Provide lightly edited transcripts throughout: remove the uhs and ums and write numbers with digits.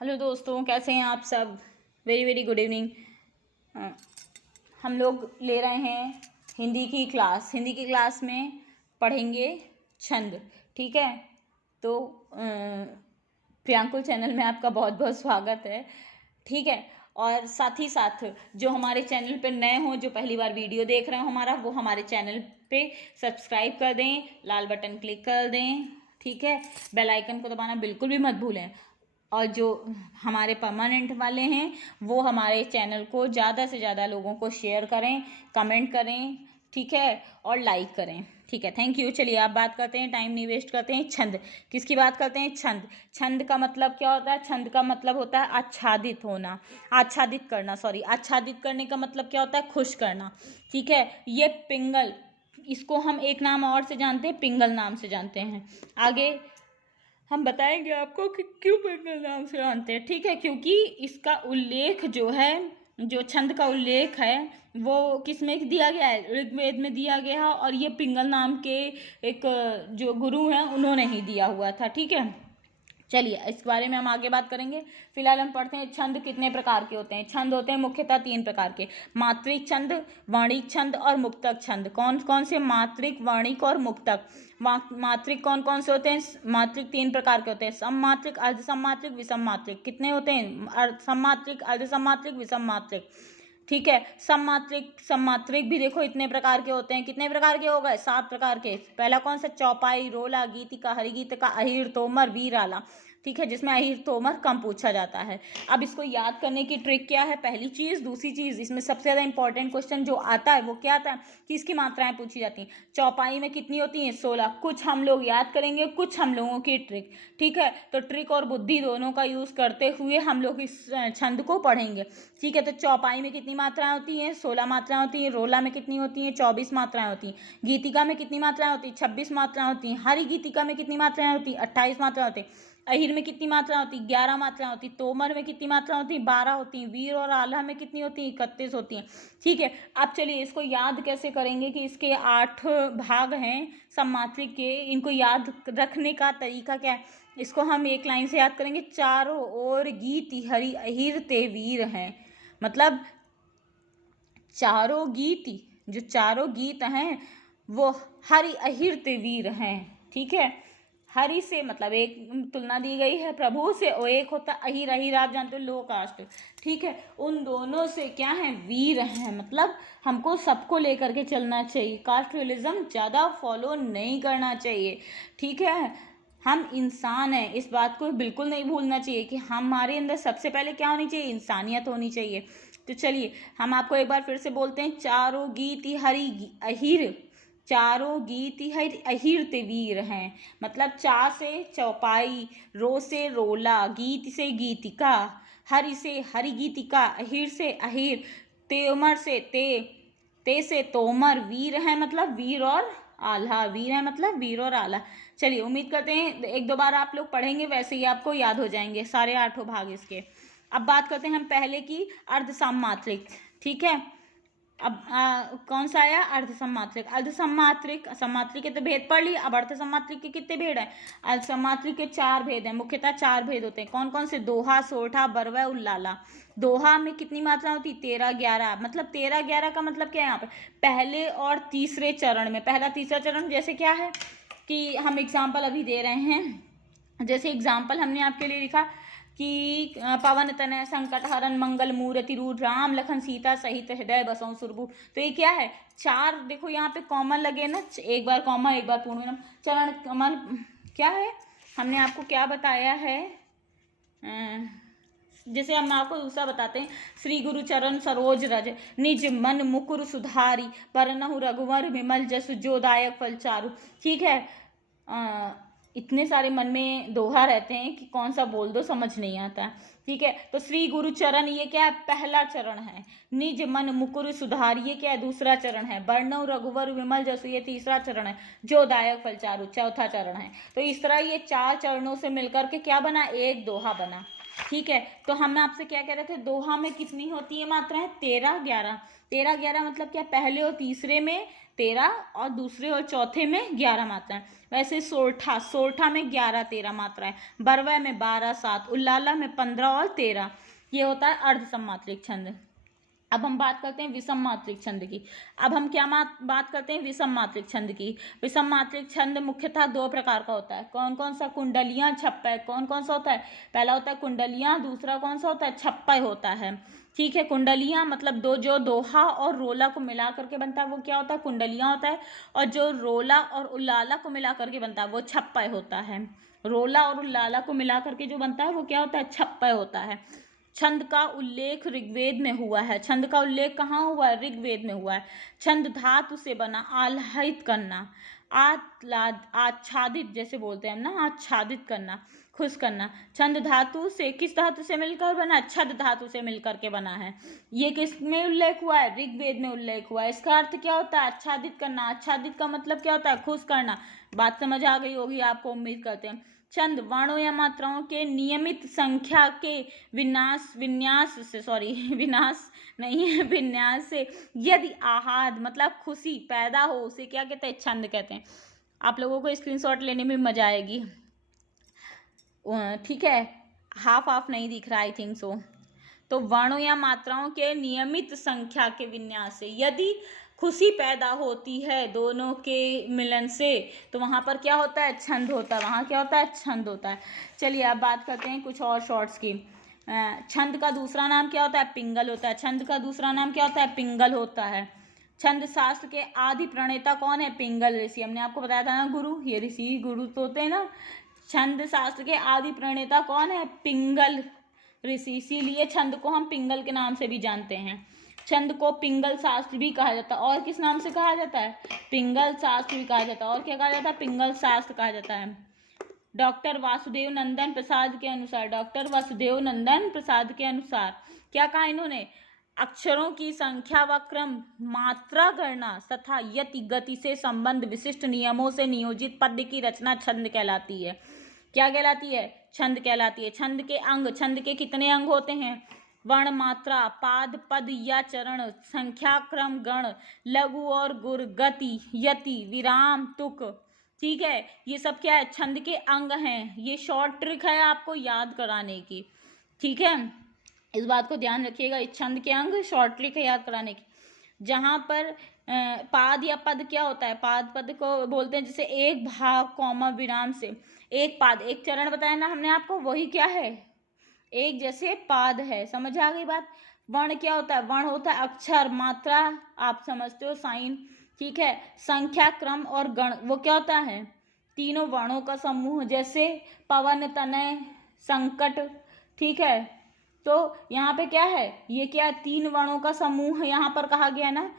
Hello दोस्तों, कैसे हैं आप सब। Very very good evening. हम लोग ले रहे हैं हिंदी की क्लास में पढ़ेंगे छंद। ठीक है, तो प्रियांकुल चैनल में आपका बहुत बहुत स्वागत है। ठीक है, और साथ ही साथ जो हमारे चैनल पे नए हों, जो पहली बार वीडियो देख रहे हो हमारा, वो हमारे चैनल पे सब्सक्राइब कर दें, लाल बटन क्लिक कर दें। ठीक है, बेल आइकन को दबाना बिल्कुल भी मत भूलें। और जो हमारे परमानेंट वाले हैं वो हमारे चैनल को ज़्यादा से ज़्यादा लोगों को शेयर करें, कमेंट करें, ठीक है, और लाइक करें। ठीक है, थैंक यू। चलिए आप बात करते हैं, टाइम नहीं वेस्ट करते हैं। छंद किसकी बात करते हैं? छंद। छंद का मतलब क्या होता है? छंद का मतलब होता है आच्छादित होना, आच्छादित करना। सॉरी, आच्छादित करने का मतलब क्या होता है? खुश करना। ठीक है, ये पिंगल, इसको हम एक नाम और से जानते हैं, पिंगल नाम से जानते हैं। आगे हम बताएंगे आपको कि क्यों पिंगल नाम से जानते हैं। ठीक है, क्योंकि इसका उल्लेख जो है, जो छंद का उल्लेख है वो किस में दिया गया है? ऋग्वेद में दिया गया है, और ये पिंगल नाम के एक जो गुरु हैं उन्होंने ही दिया हुआ था। ठीक है, चलिए इस बारे में हम आगे बात करेंगे। फिलहाल हम पढ़ते हैं छंद कितने प्रकार के होते हैं। छंद होते हैं मुख्यतः 3 प्रकार के: मात्रिक छंद, वर्णिक छंद और मुक्तक छंद। कौन कौन से? मात्रिक, वर्णिक और मुक्तक। मात्रिक कौन कौन से होते हैं? मात्रिक 3 प्रकार के होते हैं: सममात्रिक, अर्धसममात्रिक, विषममात्रिक। कितने होते हैं? सममात्रिक, अर्धसममात्रिक, विषममात्रिक। ठीक है, सममात्रिक भी देखो इतने प्रकार के होते हैं। कितने प्रकार के हो गए? 7 प्रकार के। पहला कौन सा? चौपाई, रोला, गीतिका, हरिगीतिका, अहिर, तोमर, वीर, आला। ठीक है, जिसमें अहिर तोमर कम पूछा जाता है। अब इसको याद करने की ट्रिक क्या है? पहली चीज। दूसरी चीज, इसमें सबसे ज्यादा इंपॉर्टेंट क्वेश्चन जो आता है वो क्या आता है? कि इसकी मात्राएं पूछी जाती हैं। चौपाई में कितनी होती हैं? 16। कुछ हम लोग याद करेंगे, कुछ हम लोगों की ट्रिक। ठीक है, तो ट्रिक और बुद्धि दोनों का यूज करते हुए हम लोग इस छंद को पढ़ेंगे। ठीक है, तो चौपाई में कितनी मात्राएं होती हैं? 16 मात्राएं होती हैं। रोला में कितनी होती हैं? 24 मात्राएं होती हैं। गीतिका में कितनी मात्राएं होती हैं? 26 मात्राएं होती हैं। हरि गीतिका में कितनी मात्राएं होती हैं? 28 मात्राएं होती हैं। अहिर में कितनी मात्रा होती? 11 मात्रा होती। तोमर में कितनी मात्रा होती? 12 होती। वीर और आल्हा में कितनी होती? 31 होती हैं। ठीक है, अब चलिए इसको याद कैसे करेंगे कि इसके 8 भाग हैं सममात्रिक के। इनको याद रखने का तरीका क्या है? इसको हम एक लाइन से याद करेंगे: चारों ओर गीत हरि अहिर ते वीर हैं। मतलब चारों गीत, जो चारों गीत हैं वो हरि अहिर ते वीर हैं। ठीक है, हरि से मतलब एक तुलना दी गई है प्रभु से, और एक होता अहिर। अहिर आप जानते हो लो कास्ट। ठीक है, उन दोनों से क्या है? वीर हैं। मतलब हमको सबको लेकर के चलना चाहिए, कास्ट रियलिज्म ज़्यादा फॉलो नहीं करना चाहिए। ठीक है, हम इंसान हैं, इस बात को बिल्कुल नहीं भूलना चाहिए कि हमारे अंदर सबसे पहले क्या होनी चाहिए? इंसानियत होनी चाहिए। तो चलिए हम आपको एक बार फिर से बोलते हैं: चारों गीत हरि अहिर, चारों गीत हरि अहिर ते वीर हैं। मतलब चा से चौपाई, रो से रोला, गीत से गीतिका, हरि से हरि गीतिका, अहिर से अहिर, तेमर से ते से तोमर, वीर है मतलब वीर और आल्हा। वीर है मतलब वीर और आल्हा। चलिए उम्मीद करते हैं एक दो बार आप लोग पढ़ेंगे वैसे ही आपको याद हो जाएंगे सारे 8 भाग इसके। अब बात करते हैं हम पहले की, अर्धसममात्रिक। ठीक है, अब कौन सा आया? अर्धसममात्रिक। अर्धसममात्रिक, सममात्रिक के तो भेद पढ़ लिए, अब अर्धसममात्रिक के कितने भेद हैं? अर्धसममात्रिक के 4 भेद हैं, मुख्यतः 4 भेद होते हैं। कौन कौन से? दोहा, सोरठा, बरवा, उल्लाला। दोहा में कितनी मात्रा होती? 13, 11। मतलब 13, 11 का मतलब क्या है यहाँ पे? पहले और तीसरे चरण में। पहला तीसरा चरण जैसे क्या है कि हम एग्जाम्पल अभी दे रहे हैं। जैसे एग्जाम्पल हमने आपके लिए लिखा कि पवन तनय संकट हरण मंगल मूर्ति रूढ़, राम लखन सीता सहित हृदय बसों सुरभु। तो ये क्या है? 4 देखो यहाँ पे कॉमन लगे ना, एक बार कॉमा एक बार पूर्ण विराम। चरण कमल क्या है? हमने आपको क्या बताया है? जैसे हम आपको दूसरा बताते हैं: श्री गुरु चरण सरोज रज, निज मन मुकुर सुधारी, परनहु रघुवर विमल जसु, जोदायक फल चारु। ठीक है, इतने सारे मन में दोहा रहते हैं कि कौन सा बोल दो समझ नहीं आता। ठीक है, तो श्री गुरु चरण ये क्या है? पहला चरण है। निज मन मुकुर सुधार ये क्या है? दूसरा चरण है। बरनऊ रघुवर विमल जसु ये तीसरा चरण है। जो दायक फल चारु चौथा चरण है। तो इस तरह ये 4 चरणों से मिलकर के क्या बना? एक दोहा बना। ठीक है, तो हम आपसे क्या कह रहे थे? दोहा में कितनी होती है मात्राएं? 13, 11। 13, 11 मतलब क्या? पहले और तीसरे में 13 और दूसरे और चौथे में 11 मात्राएं। वैसे सोरठा में 11 13 मात्राएं, बरवा में 12 7, उल्लाला में 15 और 13, ये होता है अर्ध सम्मात्रिक छंद। अब हम बात करते हैं विषम मात्रिक छंद की। अब हम क्या बात करते हैं विषम मात्रिक छंद की। विषम मात्रिक छंद मुख्यतः 2 प्रकार का होता है। कौन कौन सा? कुंडलियां, छप्पय। कौन कौन सा होता है? पहला होता है कुंडलियां, दूसरा कौन सा होता है? छप्पय होता है। ठीक है, कुंडलियां मतलब जो दोहा और रोला को मिला करके बनता है वो क्या होता है? कुंडलियां होता है। और जो रोला और उल्लाला को मिला करके बनता है वो छप्पय होता है। रोला और उल्लाला को मिला करके जो बनता है वो क्या होता है? छप्पय होता है। छंद का उल्लेख ऋग्वेद में हुआ है। छंद का उल्लेख कहाँ हुआ है? ऋग्वेद में हुआ है। छंद धातु से बना, आह्लादित करना, आच्छादित जैसे बोलते हैं ना, आच्छादित करना, खुश करना। छंद धातु से, किस धातु से मिलकर बना? छद धातु से मिलकर के बना है। ये किस में उल्लेख हुआ है? ऋग्वेद में उल्लेख हुआ है। इसका अर्थ क्या होता है? आच्छादित करना। आच्छादित का मतलब क्या होता है? खुश करना। बात समझ आ गई होगी आपको, उम्मीद करते हैं। छंद वर्णों या मात्राओं के नियमित संख्या के विन्यास से यदि आहत मतलब खुशी पैदा हो, उसे क्या कहते हैं? छंद कहते हैं। आप लोगों को स्क्रीनशॉट लेने में मजा आएगी। ठीक है, हाफ नहीं दिख रहा, आई थिंक सो। तो वर्णों या मात्राओं के नियमित संख्या के विन्यास से यदि खुशी पैदा होती है दोनों के मिलन से, तो वहाँ पर क्या होता है? छंद होता है। वहाँ क्या होता है? छंद होता है। चलिए अब बात करते हैं कुछ और शॉर्ट्स की। छंद का दूसरा नाम क्या होता है? पिंगल होता है। छंद का दूसरा नाम क्या होता है? पिंगल होता है। छंद शास्त्र के आदि प्रणेता कौन है? पिंगल ऋषि। हमने आपको बताया था ना, गुरु, ये ऋषि गुरु तो होते हैं ना। छंद शास्त्र के आदि प्रणेता कौन है? पिंगल ऋषि। इसीलिए छंद को हम पिंगल के नाम से भी जानते हैं। छंद को पिंगल शास्त्र भी कहा जाता है। और किस नाम से कहा जाता है? पिंगल शास्त्र भी कहा जाता है। और क्या कहा जाता है? पिंगल शास्त्र कहा जाता है। डॉक्टर वासुदेव नंदन प्रसाद के अनुसार क्या कहा इन्होंने? अक्षरों की संख्या व क्रम, मात्रा गणना तथा यति गति से संबंध विशिष्ट नियमों से नियोजित पद्य की रचना छंद कहलाती है। क्या कहलाती है? छंद कहलाती है। छंद के अंग, छंद के कितने अंग होते हैं? वर्ण, मात्रा, पाद, पद या चरण, संख्या, क्रम, गण, लघु और गुर, गति, यति, विराम, तुक। ठीक है, ये सब क्या है? छंद के अंग हैं। ये शॉर्ट ट्रिक है आपको याद कराने की। ठीक है, इस बात को ध्यान रखिएगा। इस छंद के अंग शॉर्ट ट्रिक है याद कराने की। जहाँ पर पाद या पद क्या होता है? पाद पद को बोलते हैं जैसे एक भाग कॉमा विराम से एक पाद, एक चरण बताया ना हमने आपको, वही क्या है? एक जैसे पाद है। समझ आ गई बात? वर्ण क्या होता है? वर्ण होता है अक्षर, मात्रा आप समझते हो, साइन। ठीक है, संख्या, क्रम और गण, वो क्या होता है? तीनों वर्णों का समूह, जैसे पवन, तनय, संकट। ठीक है, तो यहाँ पे क्या है? ये क्या? 3 वर्णों का समूह यहाँ पर कहा गया ना।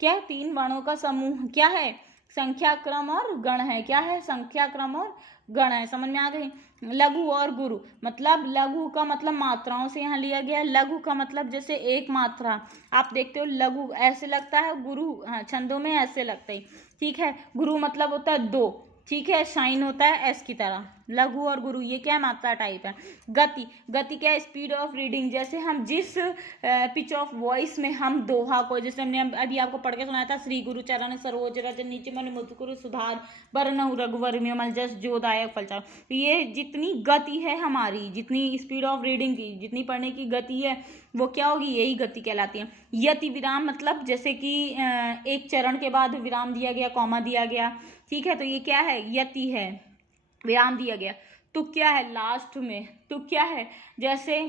क्या? 3 वर्णों का समूह क्या है? संख्या, क्रम और गण है। क्या है? संख्या, क्रम और गण है। समझ में आ गई? लघु और गुरु, मतलब लघु का मतलब मात्राओं से यहाँ लिया गया। लघु का मतलब जैसे एक मात्रा, आप देखते हो लघु ऐसे लगता है, गुरु हाँ छंदों में ऐसे लगते हैं। ठीक है, गुरु मतलब होता है 2। ठीक है, शाइन होता है एस की तरह। लघु और गुरु ये क्या है? मात्रा टाइप है। गति, गति क्या है? Speed of reading. जैसे हम जिस पिच ऑफ वॉइस में हम दोहा को, जैसे हमने अभी आपको पढ़ के सुनाया था, श्री गुरु चरण सरोज रज नीच मन मुकुर सुधार बरनहु रघुवर विमल जस जो दायक फलचार। ये जितनी गति है हमारी, जितनी स्पीड ऑफ रीडिंग की, जितनी पढ़ने की गति है, वो क्या होगी? यही गति कहलाती है। यति विराम मतलब जैसे कि एक चरण के बाद विराम दिया गया, कॉमा दिया गया। ठीक है, तो ये क्या है? यति है, विराम दिया गया। तुक क्या है? लास्ट में। तुक क्या है? जैसे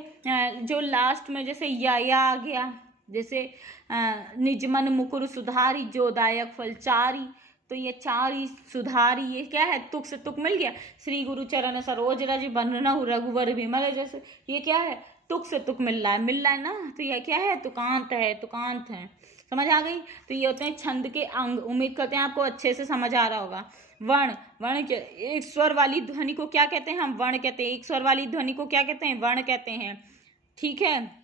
जो लास्ट में जैसे या आ गया, जैसे निजमन मुकुर सुधारी जो दायक फल चारी, तो ये चारी सुधारी ये क्या है? तुक से तुक मिल गया। श्री गुरु चरण सरोज रज बरनहु रघुवर विमल जैसे, ये क्या है? तुक से तुक मिल रहा है ना, तो यह क्या है? तुकांत है, तुकांत है। समझ आ गई? तो ये होते हैं छंद के अंग। उम्मीद करते हैं आपको अच्छे से समझ आ रहा होगा। वर्ण, वर्ण के एक स्वर वाली ध्वनि को क्या कहते हैं? हम वर्ण कहते हैं। एक स्वर वाली ध्वनि को क्या कहते हैं? वर्ण कहते हैं। ठीक है,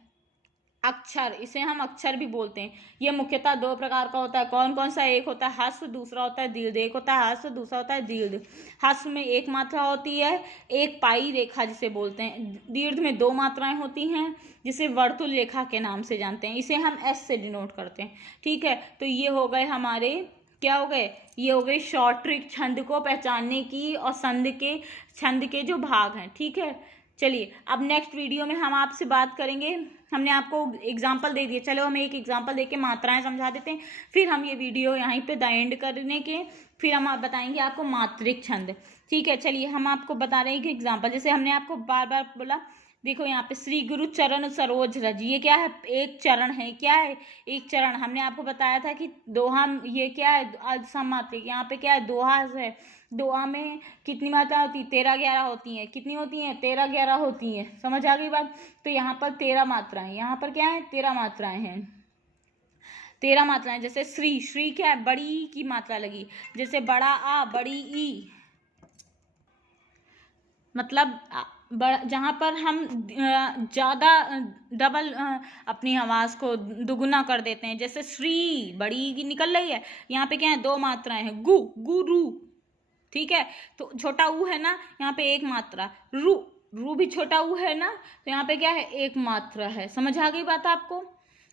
अक्षर, इसे हम अक्षर भी बोलते हैं। ये मुख्यतः 2 प्रकार का होता है। कौन कौन सा? एक होता है हस्व, दूसरा होता है दीर्घ। एक होता है हस्व, दूसरा होता है दीर्घ। हस्व में एक मात्रा होती है, एक पाई रेखा जिसे बोलते हैं। दीर्घ में 2 मात्राएं होती हैं, जिसे वर्तुल रेखा के नाम से जानते हैं। इसे हम एस से डिनोट करते हैं। ठीक है, तो ये हो गए हमारे क्या हो गए, ये हो गई शॉर्ट ट्रिक छंद को पहचानने की और छंद के जो भाग हैं। ठीक है, चलिए अब नेक्स्ट वीडियो में हम आपसे बात करेंगे। हमने आपको एग्जाम्पल दे दिए, चलो हम एक एग्जाम्पल देके मात्राएं समझा देते हैं, फिर हम ये वीडियो यहीं पे द एंड करने के फिर हम आप बताएंगे आपको मात्रिक छंद। ठीक है, चलिए हम आपको बता रहे हैं कि एग्जाम्पल, जैसे हमने आपको बार बार बोला, देखो यहाँ पे श्री गुरु चरण सरोज रज, ये क्या है, एक चरण है, क्या है, एक चरण। हमने आपको बताया था कि दोहा, ये क्या है, समात्रिक, यहाँ पे क्या है, दोहा है। दोहा में कितनी मात्रा होती है, 13-11 होती हैं। कितनी होती हैं, 13-11 होती हैं। समझ आ गई बात। तो यहाँ पर 13 मात्राएं, यहाँ पर क्या है, 13 मात्राएं हैं, 13 मात्राएं। जैसे श्री, श्री क्या है, बड़ी की मात्रा लगी। जैसे बड़ा आ, बड़ी ई, मतलब जहाँ पर हम ज़्यादा डबल अपनी आवाज़ को दुगुना कर देते हैं। जैसे श्री, बड़ी की निकल रही है, यहाँ पे क्या है, 2 मात्राएं हैं, गु, गुरु। ठीक है, तो छोटा ऊ है ना, यहाँ पे 1 मात्रा, रू, रू भी छोटा ऊ है ना, तो यहाँ पे क्या है, 1 मात्रा है। समझ आ गई बात आपको।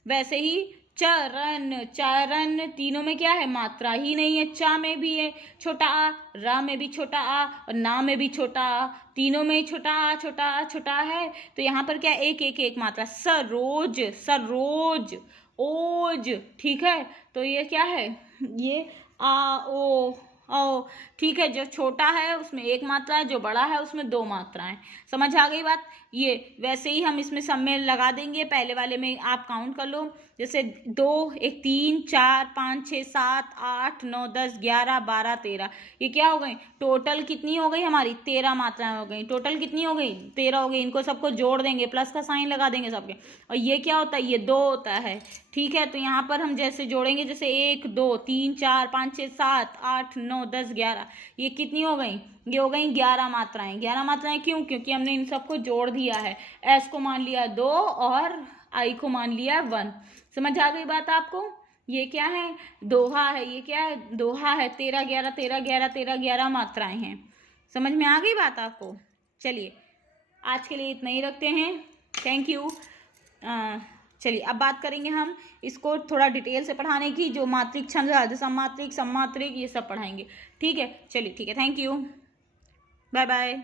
वैसे ही चरण, चरण तीनों में क्या है, मात्रा ही नहीं है। चा में भी है छोटा आ, रा में भी छोटा आ, और ना में भी छोटा आ, तीनों में छोटा आ, छोटा आ, छोटा है। तो यहाँ पर क्या, एक मात्रा। सरोज, सरोज, ओज। ठीक है, तो ये क्या है, ये आ ओ ओ। ठीक है, जो छोटा है उसमें 1 मात्रा है, जो बड़ा है उसमें 2 मात्राएं। समझ आ गई बात। ये वैसे ही हम इसमें सब में लगा देंगे। पहले वाले में आप काउंट कर लो, जैसे 2, 1, 3, 4, 5, 6, 7, 8, 9, 10, 11, 12, 13, ये क्या हो गई, टोटल कितनी हो गई हमारी, 13 मात्राएं हो गई। टोटल कितनी हो गई, 13 हो गई। इनको सबको जोड़ देंगे, प्लस का साइन लगा देंगे सबके। और ये क्या होता है, ये 2 होता है। ठीक है, तो यहाँ पर हम जैसे जोड़ेंगे, जैसे 1, 2, 3, 4, 5, 6, 7, 8, 9, 10, 11, ये कितनी हो गई, ये हो गई 11 मात्राएं। 11 मात्राएं क्यों, क्योंकि हमने इन सबको जोड़ दिया है। एस को मान लिया 2 और आई को मान लिया 1। समझ आ गई बात आपको। ये क्या है, दोहा है। ये क्या है, दोहा है। 13-11, 13-11, 13-11 मात्राएं हैं। समझ में आ गई बात आपको। चलिए आज के लिए इतना ही रखते हैं। Thank you. चलिए अब बात करेंगे हम इसको थोड़ा डिटेल से पढ़ाने की, जो मात्रिक छंद, सम्मात्रिक, सम्मात्रिक, ये सब पढ़ाएंगे। ठीक है, चलिए ठीक है, थैंक यू, बाय बाय।